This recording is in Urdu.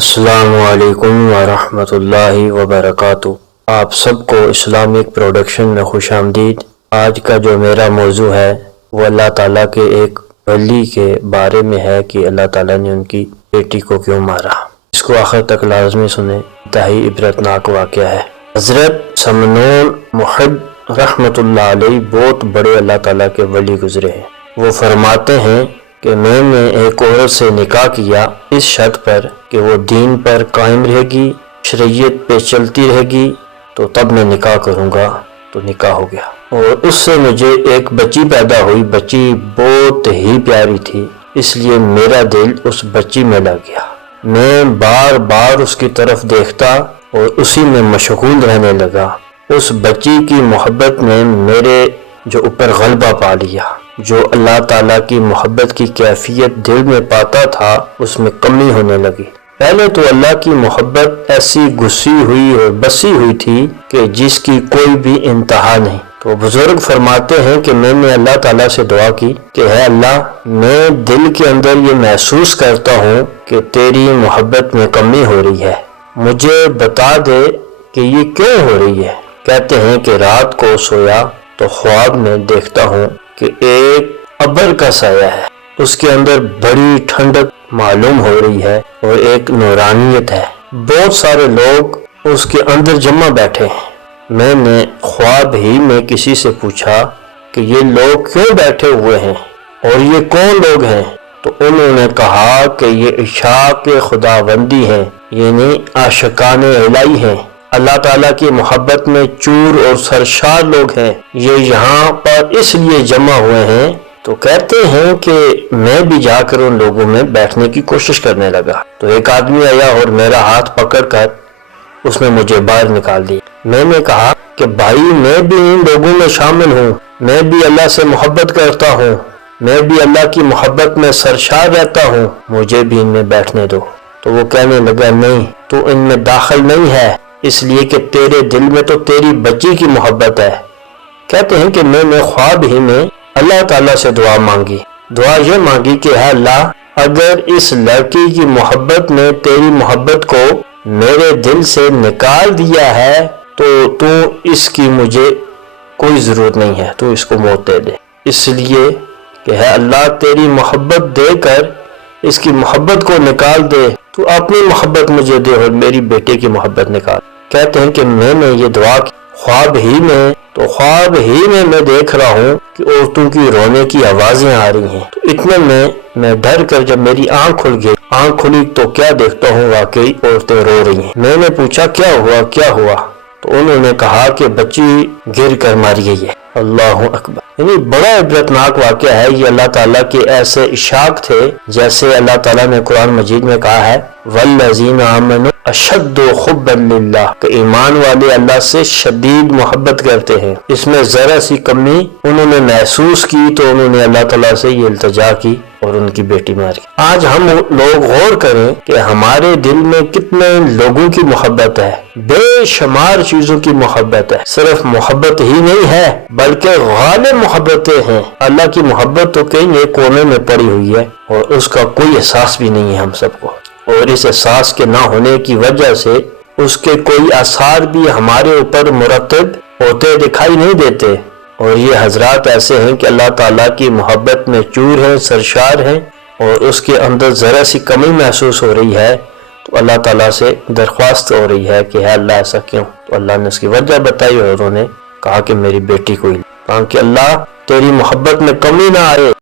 السلام علیکم ورحمۃ اللہ وبرکاتہ۔ آپ سب کو اسلامک پروڈکشن میں خوش آمدید۔ آج کا جو میرا موضوع ہے وہ اللہ تعالیٰ کے ایک ولی کے بارے میں ہے کہ اللہ تعالیٰ نے ان کی بیٹی کو کیوں مارا۔ اس کو آخر تک لازمی سنیں، انتہائی عبرتناک واقعہ ہے۔ حضرت سمنون محب رحمۃ اللہ علیہ بہت بڑے اللہ تعالیٰ کے ولی گزرے ہیں۔ وہ فرماتے ہیں کہ میں نے ایک عورت سے نکاح کیا اس شرط پر کہ وہ دین پر قائم رہے گی، شریعت پہ چلتی رہے گی، تو تب میں نکاح کروں گا۔ تو نکاح ہو گیا اور اس سے مجھے ایک بچی پیدا ہوئی۔ بچی بہت ہی پیاری تھی، اس لیے میرا دل اس بچی میں لگ گیا۔ میں بار بار اس کی طرف دیکھتا اور اسی میں مشغول رہنے لگا۔ اس بچی کی محبت نے میرے جو اوپر غلبہ پا لیا۔ جو اللہ تعالیٰ کی محبت کی کیفیت دل میں پاتا تھا اس میں کمی ہونے لگی۔ پہلے تو اللہ کی محبت ایسی گھسی ہوئی اور بسی ہوئی تھی کہ جس کی کوئی بھی انتہا نہیں۔ تو بزرگ فرماتے ہیں کہ میں نے اللہ تعالیٰ سے دعا کی کہ اے اللہ، میں دل کے اندر یہ محسوس کرتا ہوں کہ تیری محبت میں کمی ہو رہی ہے، مجھے بتا دے کہ یہ کیوں ہو رہی ہے۔ کہتے ہیں کہ رات کو سویا تو خواب میں دیکھتا ہوں کہ ایک ابر کا سایہ ہے، اس کے اندر بڑی ٹھنڈک معلوم ہو رہی ہے اور ایک نورانیت ہے۔ بہت سارے لوگ اس کے اندر جمع بیٹھے ہیں۔ میں نے خواب ہی میں کسی سے پوچھا کہ یہ لوگ کیوں بیٹھے ہوئے ہیں اور یہ کون لوگ ہیں؟ تو انہوں نے کہا کہ یہ عشاق خداوندی ہیں، یعنی عاشقان الہی ہیں، اللہ تعالیٰ کی محبت میں چور اور سرشار لوگ ہیں، یہ یہاں پر اس لیے جمع ہوئے ہیں۔ تو کہتے ہیں کہ میں بھی جا کر ان لوگوں میں بیٹھنے کی کوشش کرنے لگا۔ تو ایک آدمی آیا اور میرا ہاتھ پکڑ کر اس نے مجھے باہر نکال دیا۔ میں نے کہا کہ بھائی، میں بھی ان لوگوں میں شامل ہوں، میں بھی اللہ سے محبت کرتا ہوں، میں بھی اللہ کی محبت میں سرشار رہتا ہوں، مجھے بھی ان میں بیٹھنے دو۔ تو وہ کہنے لگا نہیں، تو ان میں داخل نہیں ہے، اس لیے کہ تیرے دل میں تو تیری بچی کی محبت ہے۔ کہتے ہیں کہ میں نے خواب ہی میں اللہ تعالیٰ سے دعا مانگی۔ دعا یہ مانگی کہ اے اللہ، اگر اس لڑکی کی محبت نے تیری محبت کو میرے دل سے نکال دیا ہے تو اس کی مجھے کوئی ضرورت نہیں ہے، تو اس کو موت دے دے، اس لیے کہ اے اللہ، تیری محبت دے کر اس کی محبت کو نکال دے، تو اپنی محبت مجھے دے اور میری بیٹے کی محبت نکال۔ کہتے ہیں کہ میں نے یہ دعا کی خواب ہی میں میں دیکھ رہا ہوں کہ عورتوں کی رونے کی آوازیں آ رہی ہیں۔ تو اتنے میں ڈر کر جب میری آنکھ کھلی تو کیا دیکھتا ہوں، واقعی عورتیں رو رہی ہیں۔ میں نے پوچھا کیا ہوا؟ تو انہوں نے کہا کہ بچی گر کر ماری گئی ہے۔ اللہ اکبر! یعنی بڑا عبرتناک واقعہ ہے۔ یہ اللہ تعالیٰ کے ایسے عشاق تھے، جیسے اللہ تعالیٰ نے قرآن مجید میں کہا ہے وَالَّذِينَ آمَنُوا أَشَدُّ حُبًّا لِلَّهِ، کہ ایمان والے اللہ سے شدید محبت کرتے ہیں۔ اس میں ذرا سی کمی انہوں نے محسوس کی تو انہوں نے اللہ تعالیٰ سے یہ التجا کی اور ان کی بیٹی ماری۔ آج ہم لوگ غور کریں کہ ہمارے دل میں کتنے لوگوں کی محبت ہے، بے شمار چیزوں کی محبت ہے۔ صرف محبت ہی نہیں ہے بلکہ غالب محبتیں ہیں۔ اللہ کی محبت تو کہیں ایک کونے میں پڑی ہوئی ہے اور اس کا کوئی احساس بھی نہیں ہے ہم سب کو، اور اس احساس کے نہ ہونے کی وجہ سے اس کے کوئی آثار بھی ہمارے اوپر مرتب ہوتے دکھائی نہیں دیتے۔ اور یہ حضرات ایسے ہیں کہ اللہ تعالیٰ کی محبت میں چور ہیں، سرشار ہیں، اور اس کے اندر ذرا سی کمی محسوس ہو رہی ہے تو اللہ تعالیٰ سے درخواست ہو رہی ہے کہ اے اللہ ایسا کیوں؟ تو اللہ نے اس کی وجہ بتائی اور انہوں نے کہا کہ میری بیٹی کو ہی، کہا کہ اللہ تیری محبت میں کمی نہ آئے۔